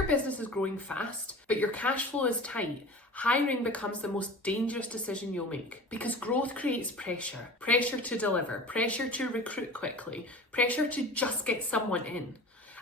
your business is growing fast, but your cash flow is tight, hiring becomes the most dangerous decision you'll make, because growth creates pressure. Pressure to deliver, pressure to recruit quickly, pressure to just get someone in.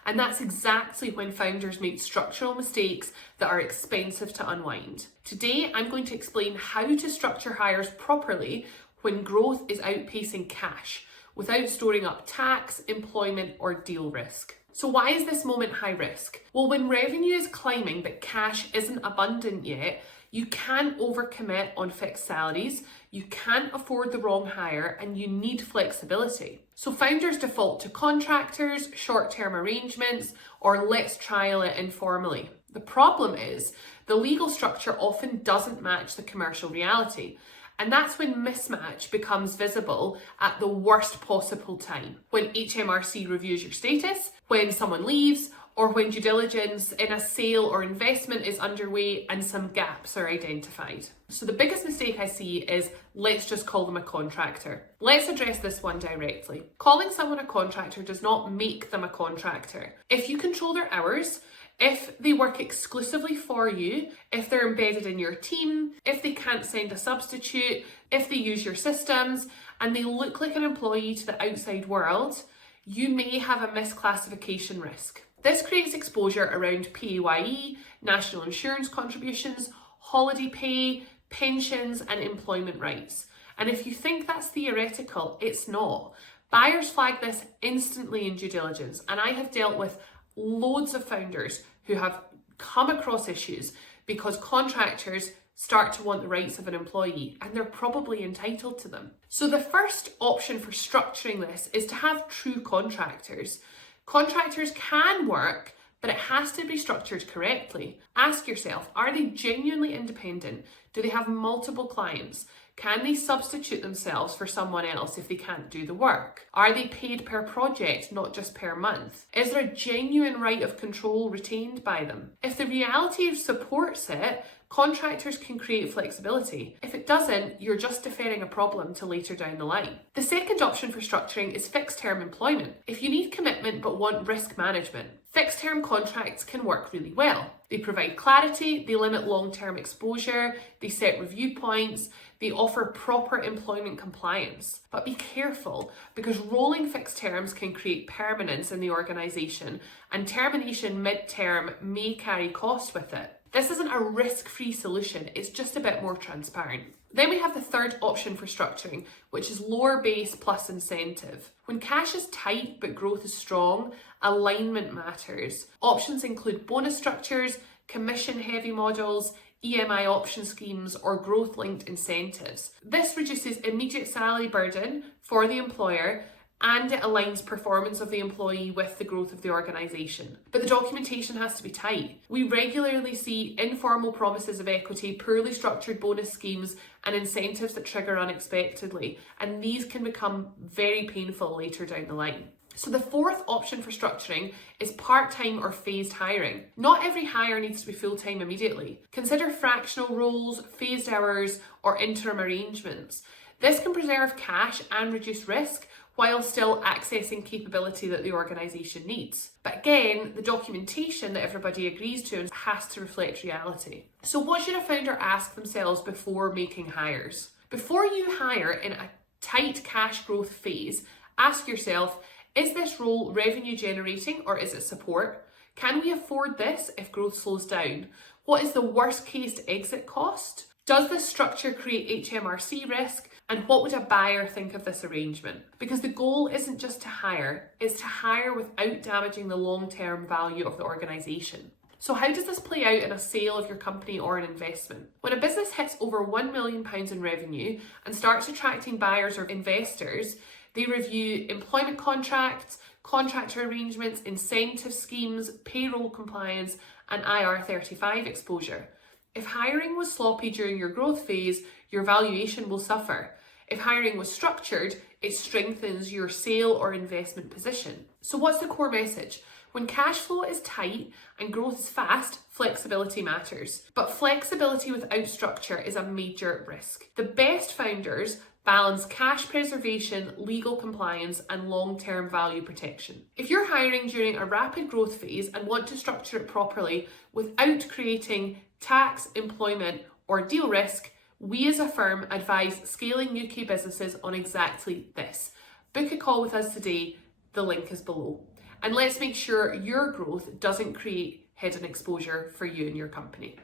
And that's exactly when founders make structural mistakes that are expensive to unwind. Today, I'm going to explain how to structure hires properly when growth is outpacing cash, without storing up tax, employment, or deal risk. So why is this moment high risk? Well, when revenue is climbing but cash isn't abundant yet, you can't overcommit on fixed salaries, you can't afford the wrong hire, and you need flexibility. So founders default to contractors, short-term arrangements, or let's trial it informally. The problem is the legal structure often doesn't match the commercial reality. And that's when mismatch becomes visible at the worst possible time. When HMRC reviews your status, when someone leaves, or when due diligence in a sale or investment is underway and some gaps are identified. So the biggest mistake I see is, let's just call them a contractor. Let's address this one directly. Calling someone a contractor does not make them a contractor. If you control their hours, if they work exclusively for you, if they're embedded in your team, if they can't send a substitute, if they use your systems, and they look like an employee to the outside world, you may have a misclassification risk. This creates exposure around PAYE, national insurance contributions, holiday pay, pensions, and employment rights. And if you think that's theoretical, it's not. Buyers flag this instantly in due diligence, and I have dealt with loads of founders who have come across issues because contractors start to want the rights of an employee, and they're probably entitled to them. So the first option for structuring this is to have true contractors. Contractors can work, but it has to be structured correctly. Ask yourself, are they genuinely independent? Do they have multiple clients? Can they substitute themselves for someone else if they can't do the work? Are they paid per project, not just per month? Is there a genuine right of control retained by them? If the reality supports it, contractors can create flexibility. If it doesn't, you're just deferring a problem to later down the line. The second option for structuring is fixed term employment. If you need commitment but want risk management, fixed term contracts can work really well. They provide clarity, they limit long-term exposure, they set review points, they offer proper employment compliance. But be careful, because rolling fixed terms can create permanence in the organisation, and termination mid-term may carry cost with it. This isn't a risk-free solution, it's just a bit more transparent. Then we have the third option for structuring, which is lower base plus incentive. When cash is tight but growth is strong, alignment matters. Options include bonus structures, commission-heavy models, EMI option schemes, or growth-linked incentives. This reduces immediate salary burden for the employer, and it aligns performance of the employee with the growth of the organisation. But the documentation has to be tight. We regularly see informal promises of equity, poorly structured bonus schemes, and incentives that trigger unexpectedly, and these can become very painful later down the line. So the fourth option for structuring is part-time or phased hiring. Not every hire needs to be full-time immediately. Consider fractional roles, phased hours, or interim arrangements. This can preserve cash and reduce risk, while still accessing capability that the organisation needs. But again, the documentation that everybody agrees to has to reflect reality. So what should a founder ask themselves before making hires? Before you hire in a tight cash growth phase, ask yourself, is this role revenue generating or is it support? Can we afford this if growth slows down? What is the worst case exit cost? Does this structure create HMRC risk? And what would a buyer think of this arrangement? Because the goal isn't just to hire, it's to hire without damaging the long-term value of the organisation. So how does this play out in a sale of your company or an investment? When a business hits over £1 million in revenue and starts attracting buyers or investors, they review employment contracts, contractor arrangements, incentive schemes, payroll compliance, and IR35 exposure. If hiring was sloppy during your growth phase, your valuation will suffer. If hiring was structured, it strengthens your sale or investment position. So what's the core message? When cash flow is tight and growth is fast, flexibility matters. But flexibility without structure is a major risk. The best founders balance cash preservation, legal compliance, and long-term value protection. If you're hiring during a rapid growth phase and want to structure it properly without creating tax, employment, or deal risk, we as a firm advise scaling UK businesses on exactly this. Book a call with us today, the link is below. And let's make sure your growth doesn't create hidden exposure for you and your company.